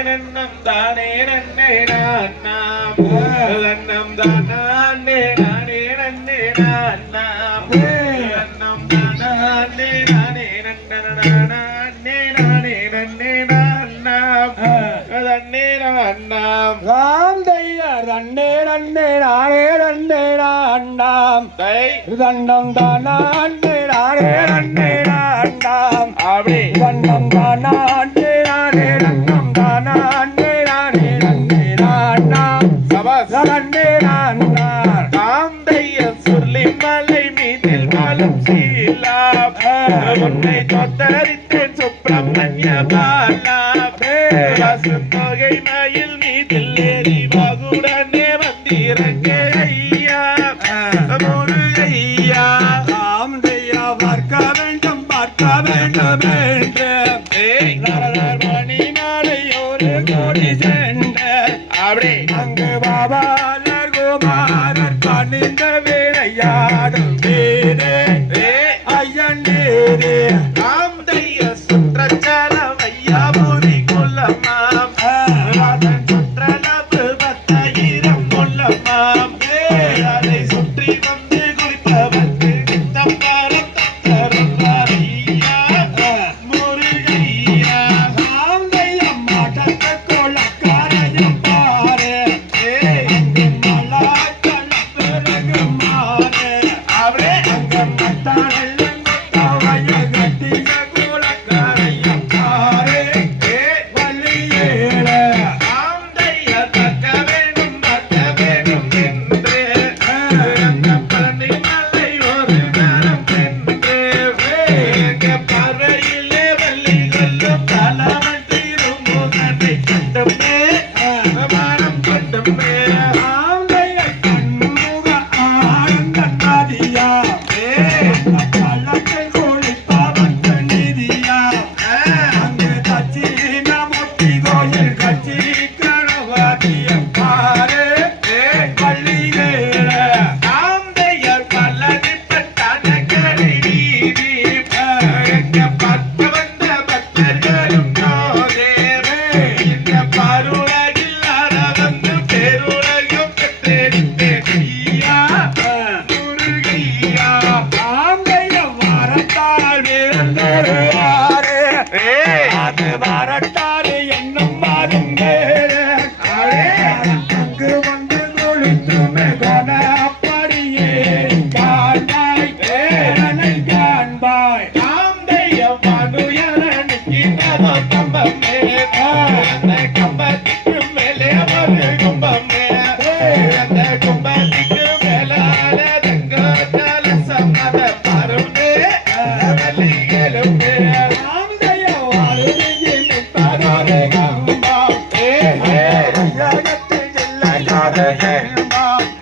நன்னம் தானே நன்னே நான் நன்னம் தானே நானே நன்னே நான் நன்னம் தானே நானே நன்னே நானே நன்னே நன்னே நன்னாம் ராம் தைய ரன்னே ரன்னே நானே ரன்னே நன்னாம் தை தண்டம் தானே நானே ரன்னே நன்னாம் அப்படி தண்டம் தானா சொல்லி மலை மீதில் காலம் சீலாப உன்னை தோத்தரித்தேன் சுப்பிரமணிய பாலாபே வாசம் தொகை மயில் மீதில் ஏறி வாகுடனே வந்திறங்க ஐயா. முருகையா ஆம்தையா பார்க்க வேண்டும் பார்க்க வேண்டும் மணி நாளை ஒரு கோடி சென்ற. அப்படியே அங்கு பாபா भारत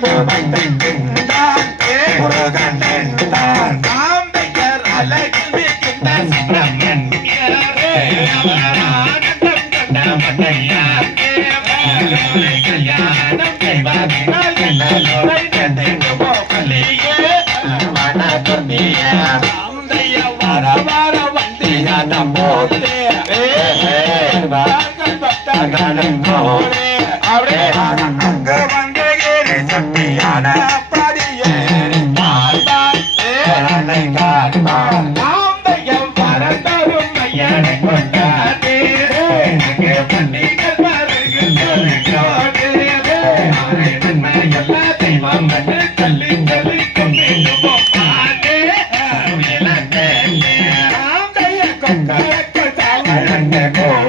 Bye.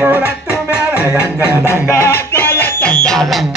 கோபுரத்து மேலே எங்க தங்க கால தங்காலம்